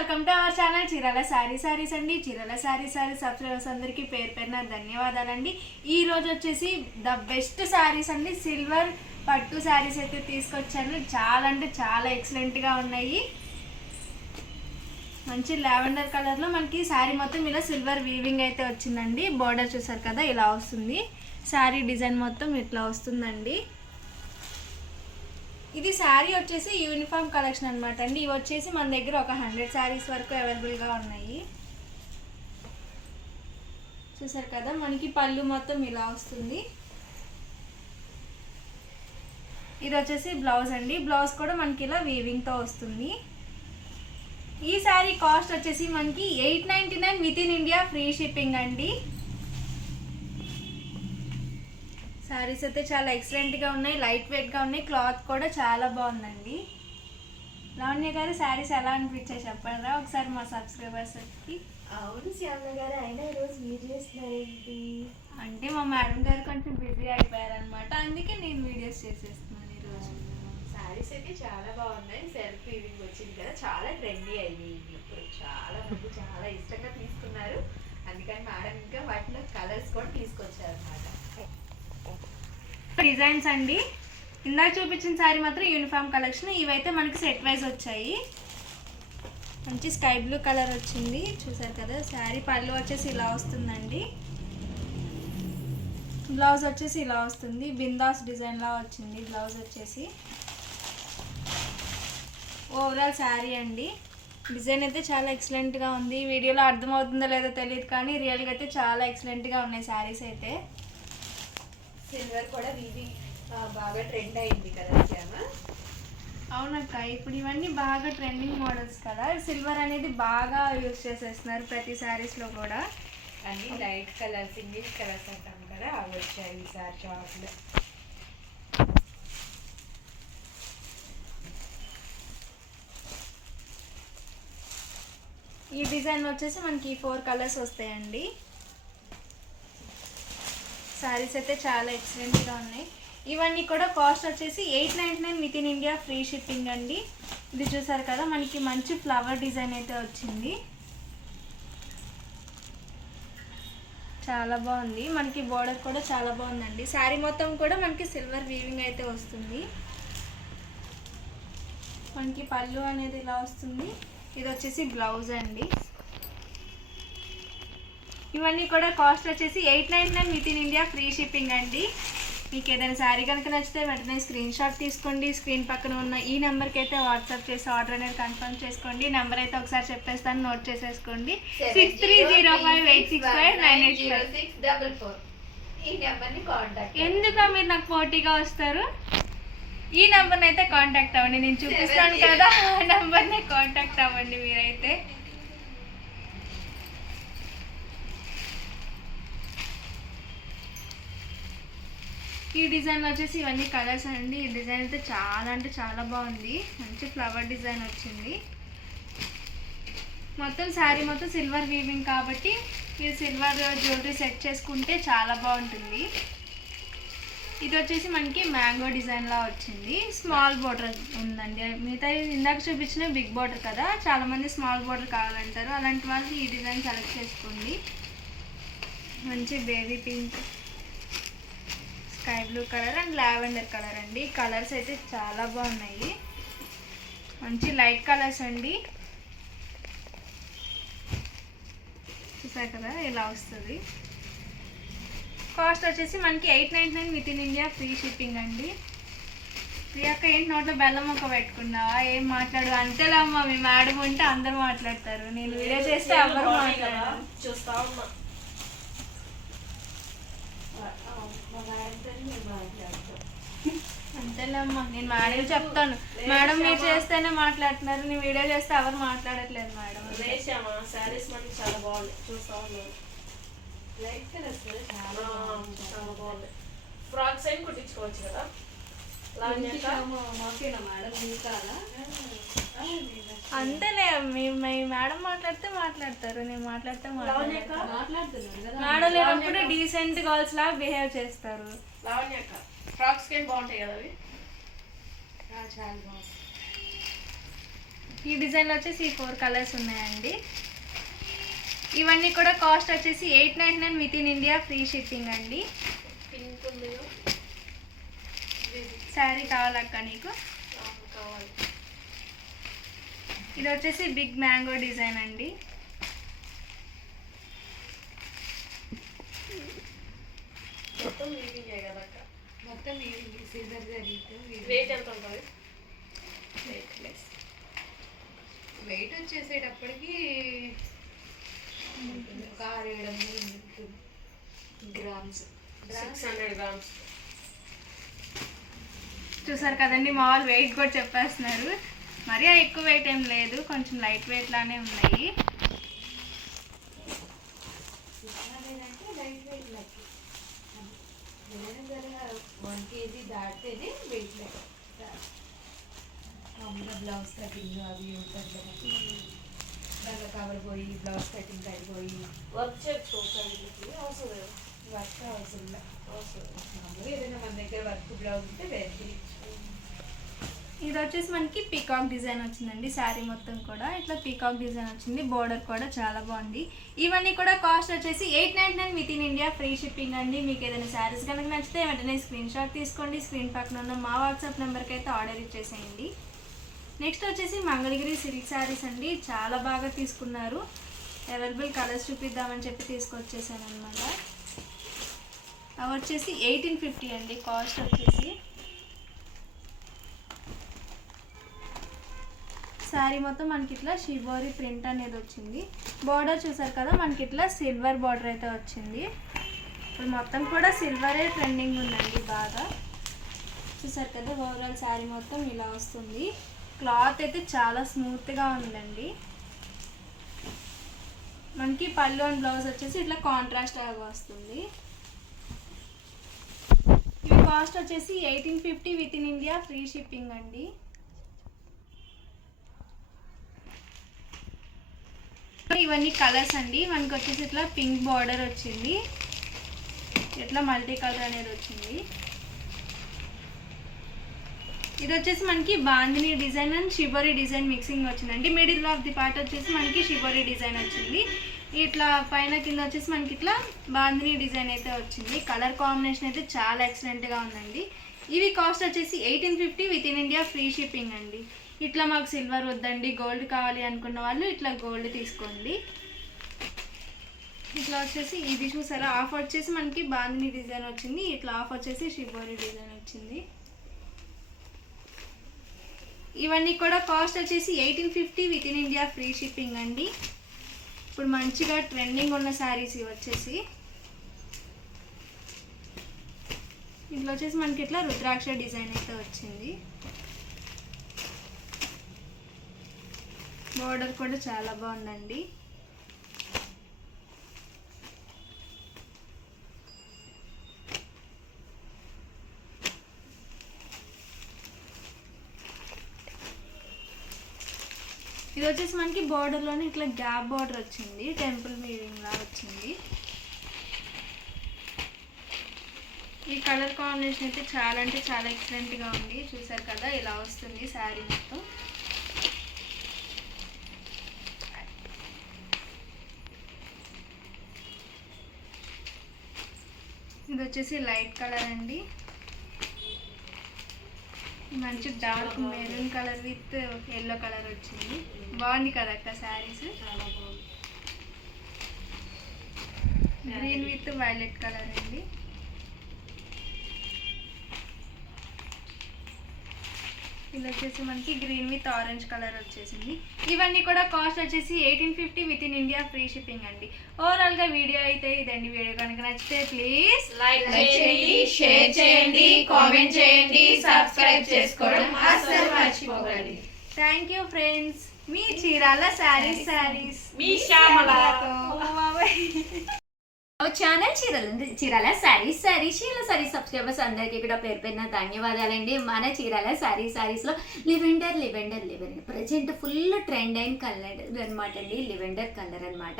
Welcome to our channel Chirala saris అండి. Chirala saris subscribers అందరికీ పేరు పేరున ధన్యవాదాలండి. ఈ రోజు వచ్చేసి ద బెస్ట్ సారీస్ అండి, సిల్వర్ పట్టు సారీస్ అయితే తీసుకొచ్చాను. చాలా అంటే చాలా ఎక్సలెంట్గా ఉన్నాయి. మంచి లావెండర్ కలర్లో మనకి శారీ మొత్తం ఇలా సిల్వర్ వీవింగ్ అయితే వచ్చిందండి. బోర్డర్ చూసారు కదా, ఇలా వస్తుంది. శారీ డిజైన్ మొత్తం ఇట్లా వస్తుందండి. ఇది శారీ వచ్చేసి యూనిఫామ్ కలెక్షన్ అనమాట అండి. ఇవి వచ్చేసి మన దగ్గర ఒక 100 శారీస్ వరకు అవైలబుల్గా ఉన్నాయి. చూసారు కదా, మనకి పళ్ళు మొత్తం ఇలా వస్తుంది. ఇది వచ్చేసి బ్లౌజ్ అండి. బ్లౌజ్ కూడా మనకి ఇలా వీవింగ్తో వస్తుంది. ఈ శారీ కాస్ట్ వచ్చేసి మనకి 899 with in India, free shipping అండి. శారీస్ అయితే చాలా ఎక్సలెంట్గా ఉన్నాయి, లైట్ వెయిట్గా ఉన్నాయి. క్లాత్ కూడా చాలా బాగుందండి. లావణ్య గారు, శారీస్ ఎలా అనిపించాయి చెప్పండి ఒకసారి మా సబ్స్క్రైబర్స్కి. అవును శ్యామల గారు, అయినా ఈరోజు వీడియోస్ చేస్తున్నారేంటి అంటే మా మేడం గారు కొంచెం బిజీ అయిపోయారనమాట, అందుకే నేను వీడియోస్ చేసేస్తున్నాను ఈరోజు. శారీస్ అయితే చాలా బాగున్నాయి. సెల్ఫ్ వీవింగ్ వచ్చింది కదా, చాలా ట్రెండీ అయ్యి ఇప్పుడు చాలా మంది చాలా ఇష్టంగా తీసుకున్నారు. అందుకని మేడం ఇంకా వాటిలో కలర్స్ కూడా తీసుకొచ్చారు అనమాట. డిజైన్స్ అండి, ఇందాక చూపించిన శారీ మాత్రం యూనిఫామ్ కలెక్షన్. ఇవైతే మనకి సెట్ వైజ్ వచ్చాయి. మంచి స్కై బ్లూ కలర్ వచ్చింది, చూసారు కదా. శారీ పళ్ళు వచ్చేసి ఇలా వస్తుందండి. బ్లౌజ్ వచ్చేసి ఇలా వస్తుంది, బిందాస్ డిజైన్లా వచ్చింది బ్లౌజ్ వచ్చేసి. ఓవరాల్ శారీ అండి. డిజైన్ అయితే చాలా ఎక్సలెంట్గా ఉంది. వీడియోలో అర్థమవుతుందో లేదో తెలియదు కానీ రియల్గా అయితే చాలా ఎక్సలెంట్గా ఉన్నాయి శారీస్ అయితే. సిల్వర్ కూడా వీవింగ్ బాగా ట్రెండ్ అయింది కదా శ్యామ. అవునక్క, ఇప్పుడు ఇవన్నీ బాగా ట్రెండింగ్ మోడల్స్ కదా. సిల్వర్ అనేది బాగా యూజ్ చేసేస్తున్నారు ప్రతి శారీస్లో కూడా. అన్ని లైట్ కలర్స్, ఇంగ్లీష్ కలర్స్ అంటాం కదా, అవి వచ్చాయి ఈసారి షాప్లో. ఈ డిజైన్ వచ్చేసి మనకి 4 కలర్స్ వస్తాయండి. శారీస్ అయితే చాలా ఎక్సలెంట్గా ఉన్నాయి. ఇవన్నీ కూడా కాస్ట్ వచ్చేసి 899 with in India, free shipping అండి. ఇది చూసారు కదా, మనకి మంచి ఫ్లవర్ డిజైన్ అయితే వచ్చింది, చాలా బాగుంది. మనకి బోర్డర్ కూడా చాలా బాగుందండి. శారీ మొత్తం కూడా మనకి సిల్వర్ వీవింగ్ అయితే వస్తుంది. మనకి పళ్ళు అనేది ఇలా వస్తుంది. ఇది వచ్చేసి బ్లౌజ్ అండి. ఇవన్నీ కూడా కాస్ట్ వచ్చేసి 899 with in India, free shipping అండి. మీకు ఏదైనా శారీ కనుక నచ్చితే వెంటనే స్క్రీన్ షాట్ తీసుకోండి. స్క్రీన్ పక్కన ఉన్న ఈ నెంబర్కి అయితే వాట్సాప్ చేసి ఆర్డర్ అనేది కన్ఫర్మ్ చేసుకోండి. నెంబర్ అయితే ఒకసారి చెప్పేస్తాను, నోట్ చేసేసుకోండి. 6305865984. ఈ నెంబర్ని కాంటాక్ట్. ఎందుకు మీరు నాకు పోటీగా వస్తారు? ఈ నెంబర్ని అయితే కాంటాక్ట్ అవ్వండి, నేను చూపిస్తాను కదా, ఆ నెంబర్ని కాంటాక్ట్ అవ్వండి మీరైతే. ఈ డిజైన్ వచ్చేసి ఇవన్నీ కలర్స్ అండి. ఈ డిజైన్ అయితే చాలా అంటే చాలా బాగుంది. మంచి ఫ్లవర్ డిజైన్ వచ్చింది. మొత్తం శారీ మొత్తం సిల్వర్ వీవింగ్ కాబట్టి ఈ సిల్వర్ జ్యువెలరీ సెట్ చేసుకుంటే చాలా బాగుంటుంది. ఇది వచ్చేసి మనకి మ్యాంగో డిజైన్లా వచ్చింది. స్మాల్ బోర్డర్ ఉందండి. మిగతా ఇందాక చూపించిన బిగ్ బోర్డర్ కదా, చాలామంది స్మాల్ బోర్డర్ కావాలంటారు. అలాంటి వాళ్ళు ఈ డిజైన్ సెలెక్ట్ చేసుకోండి. మంచి baby pink, sky blue colour and lavender colour అండి. కలర్స్ అయితే చాలా బాగున్నాయి, మంచి లైట్ కలర్స్ అండి. చూసారు కదా, ఇలా వస్తుంది. కాస్ట్ వచ్చేసి మనకి 899 with in India, free shipping అండి. ప్రియాక్క, ఏంటి నోట్లో బెల్లం మొక్క పెట్టుకున్నావా? ఏం మాట్లాడు? అంతేలమ్మా, మీ మేడం ఉంటే అందరూ మాట్లాడతారు, నేను వీడియో చేస్తే ఎవరు మాట్లాడారు. చూస్తా ఉన్నా అంతేలేమ్మా, నేను మేడం చెప్తాను. మేడం మీరు చేస్తేనే మాట్లాడుతున్నారు, నేను వీడియో చేస్తే ఎవరు మాట్లాడట్లేదు మేడం. శారీస్ మనకి చాలా బాగుంది, చూస్తా ఉన్నాను. లైట్ కలర్స్ చాలా బాగుంది. ఫ్రాక్స్ అయిన కుట్టించుకోవచ్చు కదా. అంతేలే, మీ మేడం మాట్లాడితే మాట్లాడతారు, నేను మాట్లాడితే మాట్లాడతాను. మేడం లేనప్పుడు డీసెంట్ గర్ల్స్ లాగా బిహేవ్ చేస్తారు. లావణ్యక్క, ఫ్రాక్స్ ఏం బాగుంటాయి కదా అవి, చాలా బాగుంది. ఈ డిజైన్లో వచ్చేసి ఈ 4 కలర్స్ ఉన్నాయండి. ఇవన్నీ కూడా కాస్ట్ వచ్చేసి 899 with in India, free shipping అండి. పింక్ ఉంది శారీ కావాలక్క నీకు? కావాలి. ఇది వచ్చేసి బిగ్ మ్యాంగో డిజైన్ అండి. మొత్తం వీవింగ్ కదక్క, మొత్తం వీవింగ్ సీజర్ జరిగితే వెయిట్ ఎంత ఉంటుంది? వెయిట్లెస్. వెయిట్ వచ్చేసేటప్పటికి ఒక 600-700 గ్రామ్స్, 600 గ్రామ్స్. చూసారు కదండి, మా వాళ్ళు వెయిట్ కూడా చెప్పేస్తున్నారు. మరీ ఎక్కువ వెయిట్ ఏం లేదు, కొంచెం లైట్ వెయిట్ లానే ఉన్నాయి. లైట్ వెయిట్ లైక్ 1 kg దాటితేనే వెయిట్ లైక్. మామూలుగా బ్లౌజ్ కటింగ్ అవి ఉంటుంది కదా, దాంట్లో కవర్ పోయి బ్లౌజ్ కటింగ్ అయిపోయి వర్క్ చేసుకోవచ్చు. వర్క్ అవసరం మామూలుగా ఏదైనా మన దగ్గర వర్క్ బ్లౌజ్ ఉంటే వేరే. ఇది వచ్చేసి మనకి పీకాక్ డిజైన్ వచ్చిందండి. శారీ మొత్తం కూడా ఇట్లా పీకాక్ డిజైన్ వచ్చింది. బోర్డర్ కూడా చాలా బాగుంది. ఇవన్నీ కూడా కాస్ట్ వచ్చేసి 899 with in India, free shipping అండి. మీకు ఏదైనా శారీస్ కనుక నచ్చితే వెంటనే స్క్రీన్ షాట్ తీసుకోండి. స్క్రీన్ పక్కన ఉన్న మా వాట్సాప్ నెంబర్కి అయితే ఆర్డర్ ఇచ్చేసేయండి. నెక్స్ట్ వచ్చేసి మంగళగిరి సిల్క్ శారీస్ అండి. చాలా బాగా తీసుకున్నారు. అవైలబుల్ కలర్స్ చూపిద్దామని చెప్పి తీసుకొచ్చేసాను అనమాట. అవి వచ్చేసి 1850 అండి కాస్ట్ వచ్చేసి. శారీ మొత్తం మనకి ఇట్లా షిబోరి ప్రింట్ అనేది వచ్చింది. బార్డర్ చూసారు కదా, మనకి ఇట్లా సిల్వర్ బార్డర్ అయితే వచ్చింది. ఇప్పుడు మొత్తం కూడా సిల్వరే ట్రెండింగ్ ఉందండి బాగా. చూసారు కదా, ఓవరాల్ శారీ మొత్తం ఇలా వస్తుంది. క్లాత్ అయితే చాలా స్మూత్గా ఉందండి. మనకి పళ్ళు అండ్ బ్లౌజ్ వచ్చేసి ఇట్లా కాంట్రాస్ట్ లాగా వస్తుంది. ఇవి కాస్ట్ వచ్చేసి 1850 with in India, free shipping అండి. ఇవన్నీ కలర్స్ అండి. మనకి వచ్చేసి ఇట్లా పింక్ బార్డర్ వచ్చింది, ఇట్లా మల్టీ కలర్ అనేది వచ్చింది. ఇది వచ్చేసి మనకి bandhani design and shibori design mixing వచ్చిందండి. మిడిల్ ఆఫ్ ది పార్ట్ వచ్చేసి మనకి షిబోరి డిజైన్ వచ్చింది. ఇట్లా పైన కింద వచ్చేసి మనకి ఇట్లా బాందిని డిజైన్ అయితే వచ్చింది. కలర్ కాంబినేషన్ అయితే చాలా ఎక్సలెంట్గా ఉందండి. ఇవి కాస్ట్ వచ్చేసి 1850 with in India, free shipping అండి. ఇట్లా మాకు సిల్వర్ వద్దండి, గోల్డ్ కావాలి అనుకున్న వాళ్ళు ఇట్లా గోల్డ్ తీసుకోండి. ఇట్లా వచ్చేసి ఇది చూసారా, ఆఫ్ వచ్చేసి మనకి బాందిని డిజైన్ వచ్చింది. ఇట్లా ఆఫ్ వచ్చేసి షిబోరి డిజైన్ వచ్చింది. ఇవన్నీ కూడా కాస్ట్ వచ్చేసి 1850 with in India, free shipping అండి. ఇప్పుడు మంచిగా ట్రెండింగ్ ఉన్న శారీస్ ఇవి వచ్చేసి. ఇట్లా వచ్చేసి మనకి ఇట్లా రుద్రాక్ష డిజైన్ అయితే వచ్చింది. బోర్డర్ కూడా చాలా బాగుందండి. ఇది వచ్చేసి మనకి బోర్డర్లోనే ఇట్లా గ్యాప్ బోర్డర్ వచ్చింది, టెంపుల్ వీవింగ్ లా వచ్చింది. ఈ కలర్ కాంబినేషన్ అయితే చాలా అంటే చాలా ఎక్సలెంట్గా ఉంది. చూసారు కదా, ఇలా వస్తుంది శారీ మొత్తం. ఇది వచ్చేసి లైట్ కలర్ అండి. మంచి dark maroon colour with yellow colour వచ్చింది. బాగుంది కదా అక్క saris. Green with violet colour అండి. ఇది వచ్చేసి మనకి గ్రీన్ విత్ ఆరెంజ్ కలర్ వచ్చేసింది. ఇవన్నీ కూడా కాస్ట్ వచ్చేసి 1850 with in India, free shipping అండి. ఓవరాల్ గా వీడియో అయితే ఇదండి. వీడియో కనుక నచ్చితే ప్లీజ్ లైక్ చేయండి, షేర్ చేయండి, కామెంట్ చేయండి, సబ్స్క్రైబ్ చేసుకోవడం అస్సలు మర్చిపోకండి. Thank you friends. మీ చీరాల శారీస్, మీ Shyamala. Bye bye. Channel Chirala saris subscribers అందరికీ కూడా పేరు పేరున ధన్యవాదాలండి. మన చీరాల సారీస్ లో లివెండర్ ప్రజెంట్ ఫుల్ ట్రెండ్ అయిన కలర్ అనమాట అండి. లివెండర్ కలర్ అనమాట.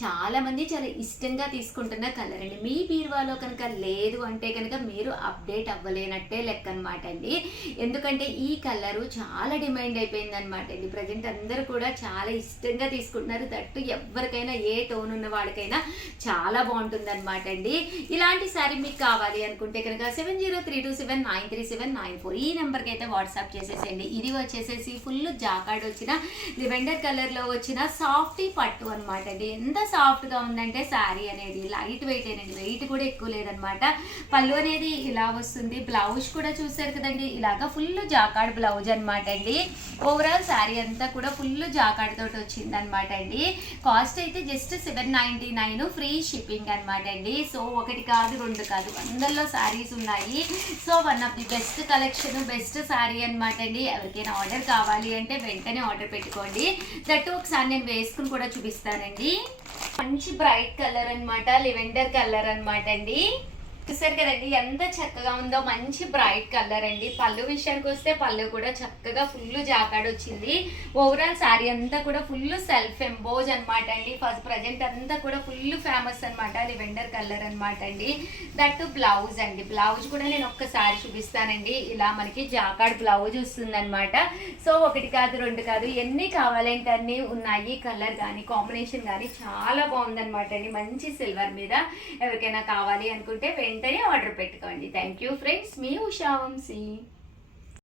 చాలా మంది చాలా ఇష్టంగా తీసుకుంటున్న కలర్ అండి. మీ బీరువాలో కనుక లేదు అంటే కనుక మీరు అప్డేట్ అవ్వలేనట్టే లెక్క అనమాట అండి. ఎందుకంటే ఈ కలరు చాలా డిమాండ్ అయిపోయింది అనమాట అండి. ప్రజెంట్ అందరూ కూడా చాలా ఇష్టంగా తీసుకుంటున్నారు. దట్టు ఎవరికైనా ఏ టోన్ ఉన్న వాళ్ళకైనా చాలా బాగుంటుంది అనమాట అండి. ఇలాంటి సారీ మీకు కావాలి అనుకుంటే కనుక 703279937994 ఈ నెంబర్కి అయితే వాట్సాప్ చేసేసేయండి. ఇది వచ్చేసేసి ఫుల్ జాకార్డ్ వచ్చిన లివెండర్ కలర్లో వచ్చిన సాఫ్టీ పట్టు అనమాట అండి. ఎంత సాఫ్ట్గా ఉందంటే శారీ అనేది లైట్ వెయిట్ ఏనండి. వెయిట్ కూడా ఎక్కువ లేదనమాట. పళ్ళు అనేది ఇలా వస్తుంది. బ్లౌజ్ కూడా చూసారు కదండి, ఇలాగా ఫుల్ జాకార్డ్ బ్లౌజ్ అనమాట అండి. ఓవరాల్ శారీ అంతా కూడా ఫుల్ జాకార్డ్ తోటి వచ్చింది అనమాట అండి. కాస్ట్ అయితే జస్ట్ 799 ఫ్రీ షిప్పింగ్ అనమాట అండి. సో ఒకటి కాదు రెండు కాదు అందరిలో శారీస్ ఉన్నాయి. So one of the best collection, best sari అనమాట అండి. ఎవరికైనా ఆర్డర్ కావాలి అంటే వెంటనే ఆర్డర్ పెట్టుకోండి. దట్టు ఒకసారి నేను వేసుకుని కూడా చూపిస్తానండి. మంచి బ్రైట్ కలర్ అనమాట, లివెండర్ కలర్ అనమాట అండి. చూసారు కదండి ఎంత చక్కగా ఉందో. మంచి బ్రైట్ కలర్ అండి. పళ్ళు విషయానికి వస్తే పళ్ళు కూడా చక్కగా ఫుల్ జాకాడ్ వచ్చింది. ఓవరాల్ శారీ అంతా కూడా ఫుల్ సెల్ఫ్ ఎంబోజ్ అనమాట అండి. ఫస్ట్ ప్రజెంట్ అంతా కూడా ఫుల్ ఫేమస్ అనమాట లివెండర్ కలర్ అనమాట అండి. దట్టు బ్లౌజ్ అండి. బ్లౌజ్ కూడా నేను ఒక్కసారి చూపిస్తానండి. ఇలా మనకి జాకాడ్ బ్లౌజ్ వస్తుంది అనమాట. సో ఒకటి కాదు రెండు కాదు ఎన్ని కావాలంటే అన్ని ఉన్నాయి. కలర్ కానీ కాంబినేషన్ కానీ చాలా బాగుందనమాట అండి. మంచి సిల్వర్ మీద ఎవరికైనా కావాలి అనుకుంటే వెంటనే ఆర్డర్ పెట్టుకోండి. థ్యాంక్ యూ ఫ్రెండ్స్, మీ ఉషా వంశీ.